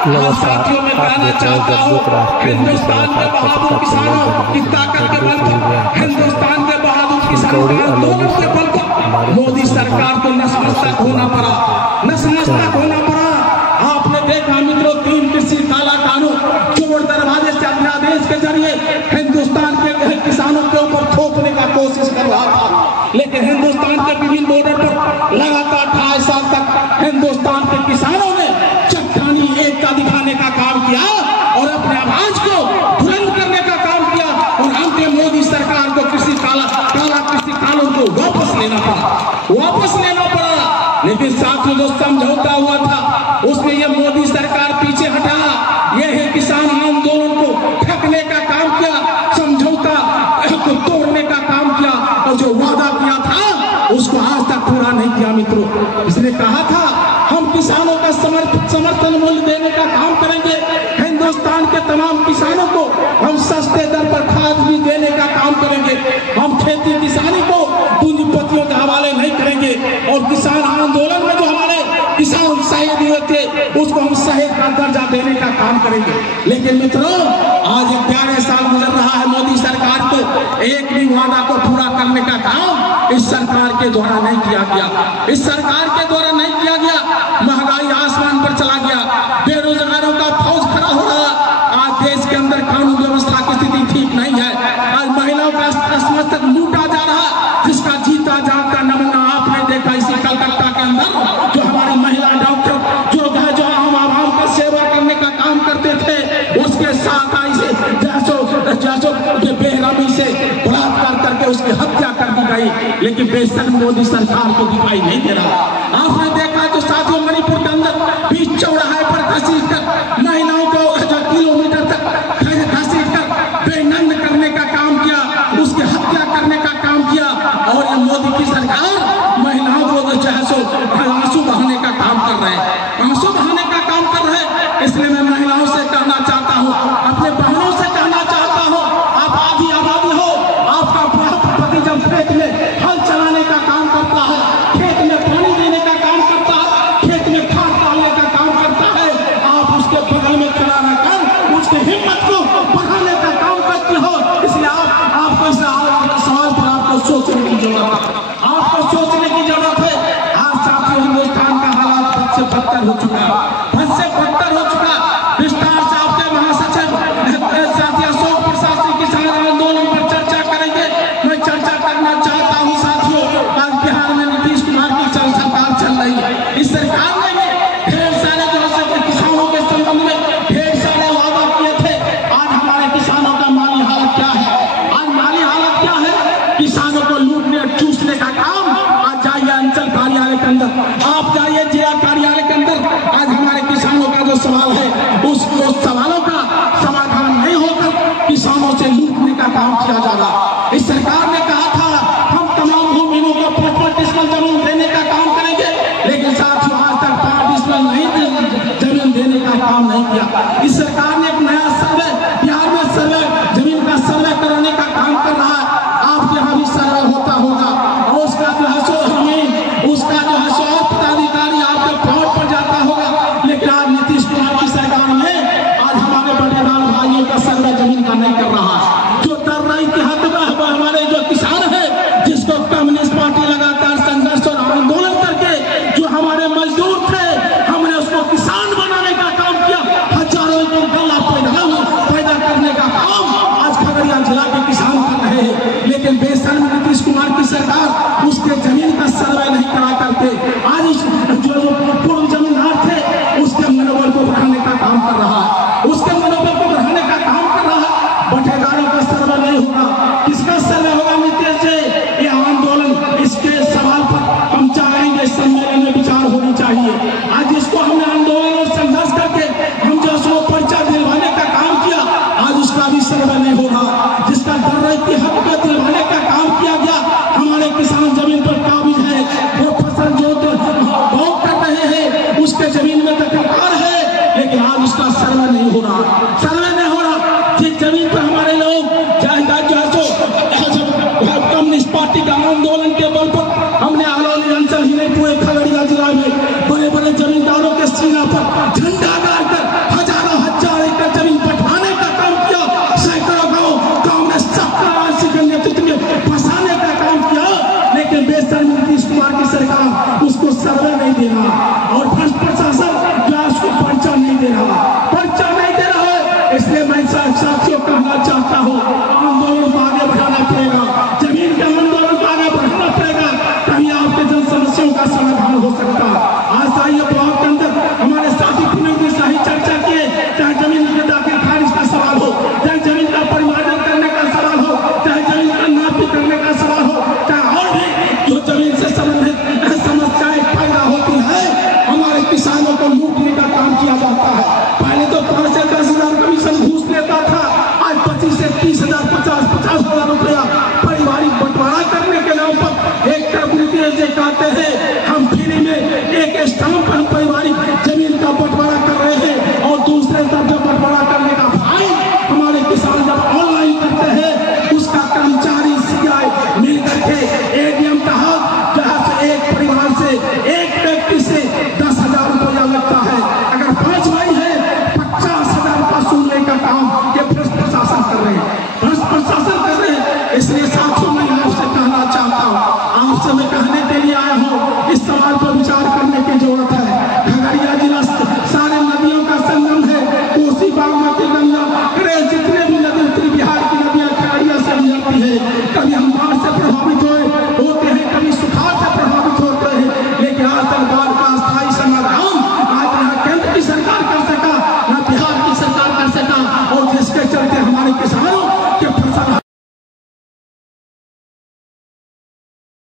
साथियों में कहना चाहता हूँ, हिंदुस्तान के बहादुर किसानों की ताकत के बल पर, हिंदुस्तान के बहादुर किसानों के आंदोलन के बल पर मोदी सरकार को नतमस्तक होना पड़ा, नतमस्तक होना पड़ा। आपने देखा मित्रों, 3 कृषि काला कानून चोर दरवाजे से अध्यादेश के जरिए हिंदुस्तान के किसानों के ऊपर थोपने का कोशिश कर रहा था, लेकिन हिंदुस्तान के विभिन्न बॉर्डर पर लगातार 28 साल तक हिंदुस्तान के किसानों ने चट्टानी एकता दिखाने का काम किया और अपने आवाज को बुलंद करने का काम किया, और अंत में मोदी सरकार को कृषि काला कृषि कानून को वापस लेना पड़ा। लेकिन साथियों, जो समझौता हुआ था उसमें यह मोदी सरकार पीछे हटा, यह किसान आंदोलन को ठगने का काम किया, समझौता को तोड़ने का काम किया, और जो वादा किया था उसको आज तक पूरा नहीं किया। मित्रों, इसने कहा था हम किसानों का समर्थन मूल्य देने का काम करेंगे, हिंदुस्तान के तमाम किसानों को हम सस्ते दर पर खाद भी देने का काम करेंगे, हम खेती किसानी को पूंजीपतियों के हवाले नहीं करेंगे, और किसान आंदोलन में जो हमारे किसान शहीद हुए थे उसको हम शहीद का दर्जा देने का काम करेंगे। लेकिन मित्रों, आज 11 साल गुजर रहा है, मोदी सरकार को एक भी वादा को पूरा करने का काम इस सरकार के द्वारा नहीं किया गया, इस सरकार के द्वारा नहीं किया गया। महंगाई आसमान पर चला गया, बेरोजगारों का फौज खड़ा हो रहा, आज देश के अंदर कानून व्यवस्था की स्थिति ठीक नहीं है, आज महिलाओं का समर्थन लूटा जा रहा, जिसका जीता जागता नमूना आपने देखा इसी कलकत्ता के अंदर। जो हमारे महिला डॉक्टर जो आम का सेवा करने का काम करते थे, उसके साथ बेहरामी से बलात्कार करके उसकी हत्या कर दी गई, लेकिन बेशक मोदी सरकार को दिखाई नहीं दे रहा। आपने देखा जो साथियों, मणिपुर के अंदर बीच चौराहे पर घसीट कर महिलाओं को किलोमीटर तक घसीट कर बेनंद करने का काम किया, उसकी हत्या करने का काम किया, और ये मोदी की सरकार महिलाओं को जो है सो आंसू बहाने का काम कर रहे हैं, आंसू बहाने का काम कर रहे हैं। इसलिए मैं महिलाओं से कहना चाहता हूँ, अपने बहनों से कहना चाहता हूँ, आप आधी आबादी हो, आपका पति जब खेत में हल चलाने का काम करता है, खेत में पानी देने का काम करता है, खेत में खाद डालने का काम करता है, आप उसके बगल में खड़ा रहकर उसके हिम्मत को बढ़ाने का काम करते हो। इसलिए आपको इस सवाल पर आपको सोचने की जरूरत है, आपको सोचने की जरूरत है। आज साथियों, हिंदुस्तान का हालात बद से बदतर हो चुका है, बद से बदतर हो चुका। विस्तार से आपके महासचिव साथी अशोक प्रसाद सिंह किसान आंदोलन पर चर्चा करेंगे। मैं चर्चा करना चाहता हूँ साथियों, आज बिहार में नीतीश कुमार की सरकार चल रही है, इस सरकार ने ढेर सारे किसानों के संबंध में ढेर सारे वादा किए थे। आज हमारे किसानों का माली हालत क्या है? आज माली हालत क्या है? किसानों को लूटने चूसने का काम। आज जाइए अंचल कार्यालय के अंदर, आप जाइए जिला कार्यालय के अंदर, आज हमारे किसानों का जो सवाल है उस सवालों का समाधान नहीं होकर किसानों से लूटने का काम किया जा रहा। इस सरकार ने कहा था हम तमाम भूमियों को 5-5 डिसमिल जमीन देने का काम करेंगे, लेकिन साथियों आज तक 5 डिसमिल नहीं जमीन देने का काम नहीं किया। इस सरकार ने एक नया सर्वे, बिहार में सर्वे, जमीन का सर्वे कराने का काम कर रहा है। आपके यहाँ भी सर्वे होता होगा, और उसका जो है सो और पदाधिकारी आपके प्लॉट पर जाता होगा, लेकिन आज नीतीश कुमार की सरकार में आज हमारे बड़ेदार भाइयों का सर्वे जमीन का नहीं कर रहा है। जो तर्राई की हद में हमारे जो किसान है, जिसको कम्युनिस्ट पार्टी लगातार संघर्ष और आंदोलन करके जो हमारे मजदूर थे, हमने उसको किसान बनाने का काम किया, हजारों एकड़ गल्ला पैदा करने का काम आज खगड़िया जिला के किसान कर रहे हैं। लेकिन बेशर्म नीतीश कुमार की सरकार उसके जमीन का सर्वे नहीं करा करते। आज जो पूर्व जमींदार थे उसके मनोबल को बढ़ाने का काम कर रहा है, उसके मनोबल को बढ़ाने का काम कर रहा है। बटेदारों का सर्वे नहीं होगा, किसका सर्वे होगा? नीतीश जी, ये आंदोलन, इसके सवाल पर हम चाहेंगे सम्मेलन में विचार होनी चाहिए। आज जिसको हमने आंदोलन और संघर्ष करके हम जो उसको पर्चा दिलवाने का काम किया, आज उसका भी सर्वे नहीं होगा। जिसका दर्रा की हक को दिलवाने का काम किया गया, हमारे किसान जमीन पर काबिज है, वो फसल जो बहुत कर रहे हैं, उसके जमीन में दखलदार है, लेकिन आज उसका सर्वे नहीं हो रहा, सर्वे नहीं हो रहा। जिस जमीन पर हमारे लोग कम्युनिस्ट पार्टी का आंदोलन के बल पर हमने अलौली अंचल ही नहीं पूरे खगड़िया जिला में बड़े बड़े जमींदारों के सीना पर झंडा डालकर विचार करने की जरूरत है।